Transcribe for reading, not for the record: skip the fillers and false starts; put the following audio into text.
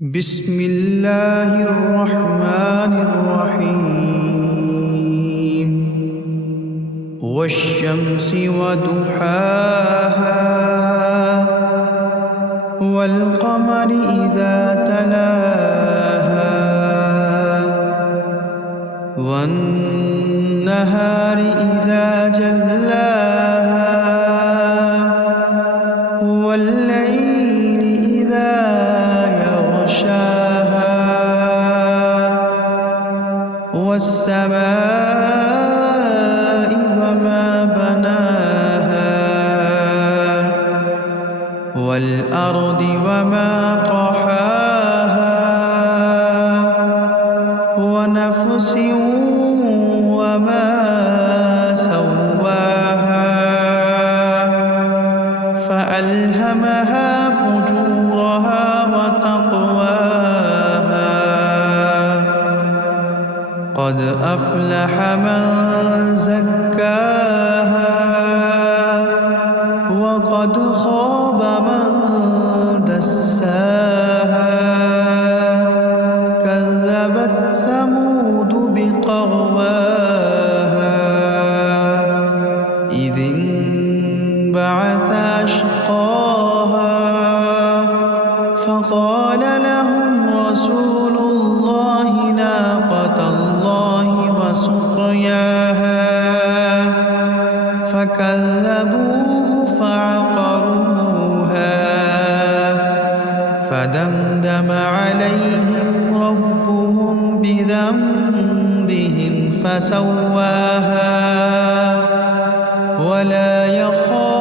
बिस्मिल्लाहिर्रहमानिर्रहीम वश्शम्सि वदुहाहा वल्क़मरि इज़ा तलाहा वन्नहारि इज़ा जल्लाहा वल्लैलि इज़ा यग़शाहा वस्समाइ वमा बनाहा वल्अर्दि वमा तहाहा वनफ्सिन वमा सव्वाहा फअल्हमहा फुजूरहा वतक़वाहा क़द अफ़्लह मन ज़क्काहा वक़द ख़ाब मन दस्साहा कज़्ज़बत समूद बितग़वाहा इज़ इंबअथ अशक़ाहा फ़क़ाल लहुम रसूलुल्लाहि नाक़तल्लाहि वसुक़याहा फकज़्ज़बूहु फअक़रूहा फदमदम अलैहिम रब्बुहुम बिज़ंबिहिम फसव्वाहा वला यख़ाफ़ु